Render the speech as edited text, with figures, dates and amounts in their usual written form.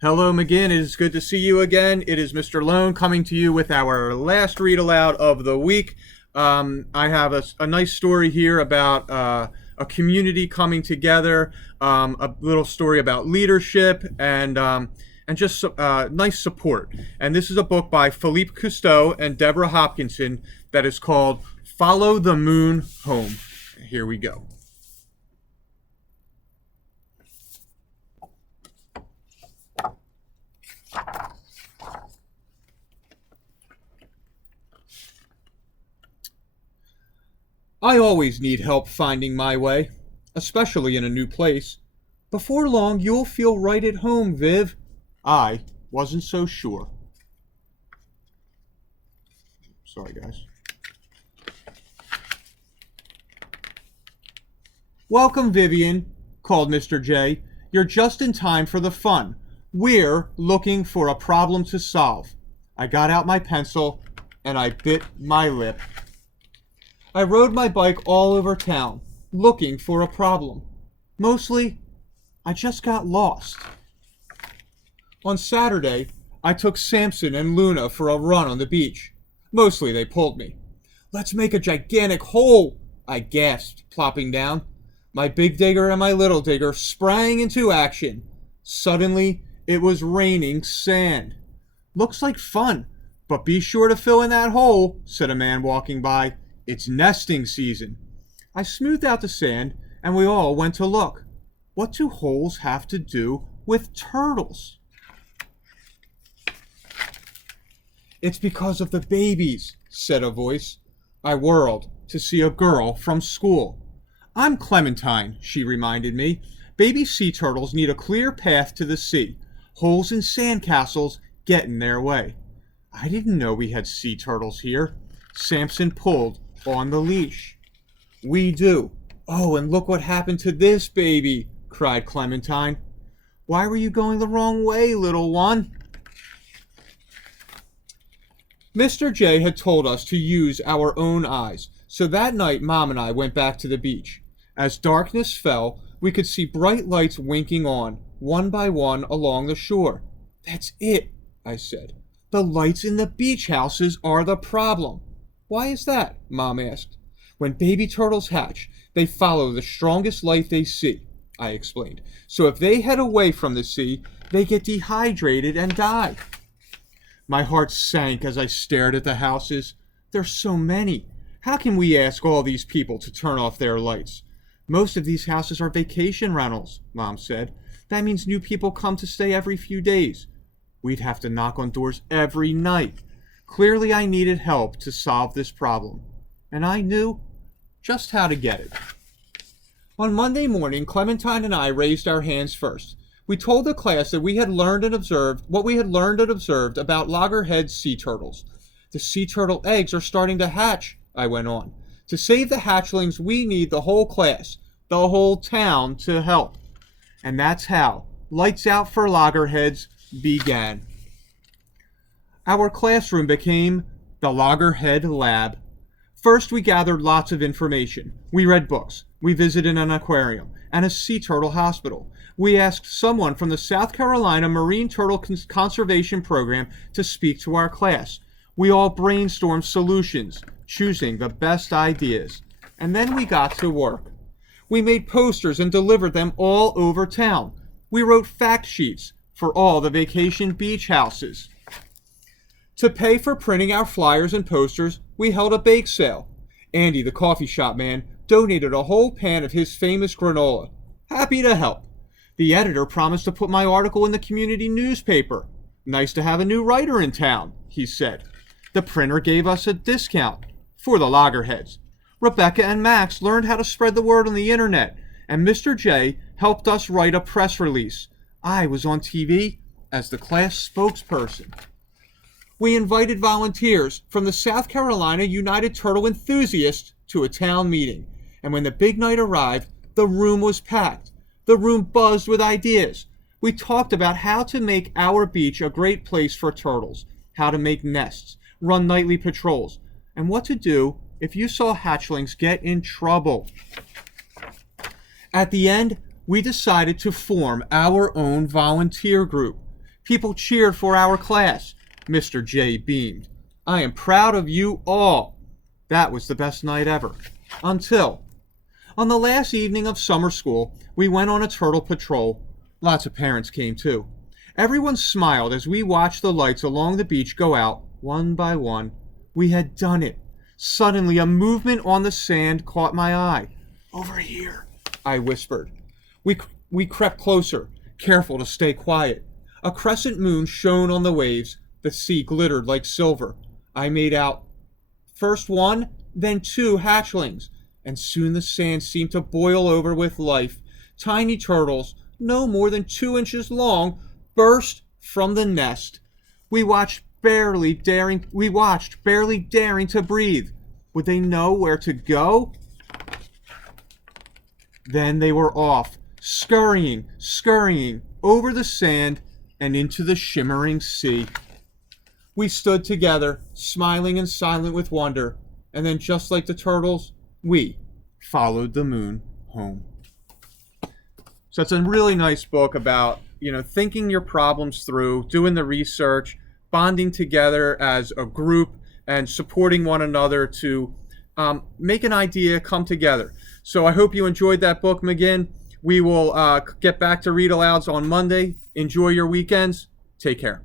Hello, McGinn. It is good to see you again. It is Mr. Lohn coming to you with our last read aloud of the week. I have a nice story here about a community coming together, a little story about leadership, and just nice support. And this is a book by Philippe Cousteau and Deborah Hopkinson that is called Follow the Moon Home. Here we go. I always need help finding my way, especially in a new place. Before long, you'll feel right at home, Viv. I wasn't so sure. Sorry, guys. Welcome, Vivian, called Mr. J. You're just in time for the fun. We're looking for a problem to solve. I got out my pencil and I bit my lip. I rode my bike all over town, looking for a problem. Mostly, I just got lost. On Saturday, I took Samson and Luna for a run on the beach. Mostly they pulled me. Let's make a gigantic hole, I gasped, plopping down. My big digger and my little digger sprang into action. Suddenly, it was raining sand. Looks like fun, but be sure to fill in that hole, said a man walking by. It's nesting season. I smoothed out the sand, and we all went to look. What do holes have to do with turtles? It's because of the babies, said a voice. I whirled to see a girl from school. I'm Clementine, she reminded me. Baby sea turtles need a clear path to the sea. Holes in sandcastles get in their way. I didn't know we had sea turtles here. Samson pulled on the leash. We do. Oh, and look what happened to this baby, cried Clementine. Why were you going the wrong way, little one? Mr. J had told us to use our own eyes, so that night Mom and I went back to the beach. As darkness fell, we could see bright lights winking on, one by one, along the shore. That's it, I said. The lights in the beach houses are the problem. Why is that? Mom asked. When baby turtles hatch, they follow the strongest light they see, I explained. So if they head away from the sea, they get dehydrated and die. My heart sank as I stared at the houses. There's so many. How can we ask all these people to turn off their lights? Most of these houses are vacation rentals, Mom said. That means new people come to stay every few days. We'd have to knock on doors every night. Clearly, I needed help to solve this problem, and I knew just how to get it. On Monday morning, Clementine and I raised our hands first. We told the class that we had learned and observed about loggerhead sea turtles. The sea turtle eggs are starting to hatch, I went on. To save the hatchlings, we need the whole class, the whole town to help. And that's how Lights Out for Loggerheads began. Our classroom became the Loggerhead Lab. First, we gathered lots of information. We read books. We visited an aquarium and a sea turtle hospital. We asked someone from the South Carolina Marine Turtle Conservation Program to speak to our class. We all brainstormed solutions, choosing the best ideas. And then we got to work. We made posters and delivered them all over town. We wrote fact sheets for all the vacation beach houses. To pay for printing our flyers and posters, we held a bake sale. Andy, the coffee shop man, donated a whole pan of his famous granola. Happy to help. The editor promised to put my article in the community newspaper. Nice to have a new writer in town, he said. The printer gave us a discount for the loggerheads. Rebecca and Max learned how to spread the word on the internet, and Mr. J helped us write a press release. I was on TV as the class spokesperson. We invited volunteers from the South Carolina United Turtle Enthusiasts to a town meeting, and when the big night arrived, the room was packed. The room buzzed with ideas. We talked about how to make our beach a great place for turtles, how to make nests, run nightly patrols, and what to do if you saw hatchlings get in trouble. At the end, we decided to form our own volunteer group. People cheered for our class. Mr. J beamed. I am proud of you all. That was the best night ever. Until, on the last evening of summer school, we went on a turtle patrol. Lots of parents came too. Everyone smiled as we watched the lights along the beach go out, one by one. We had done it. Suddenly, a movement on the sand caught my eye. Over here, I whispered. We crept closer, careful to stay quiet. A crescent moon shone on the waves. The sea glittered like silver. I made out first one, then two hatchlings, and soon the sand seemed to boil over with life. Tiny turtles, no more than 2 inches long, burst from the nest. We watched, barely daring to breathe. Would they know where to go? Then they were off, scurrying over the sand and into the shimmering sea. We stood together, smiling and silent with wonder, and then just like the turtles, we followed the moon home. So it's a really nice book about, thinking your problems through, doing the research, bonding together as a group, and supporting one another to make an idea come together. So I hope you enjoyed that book, McGinn. We will get back to read alouds on Monday. Enjoy your weekends. Take care.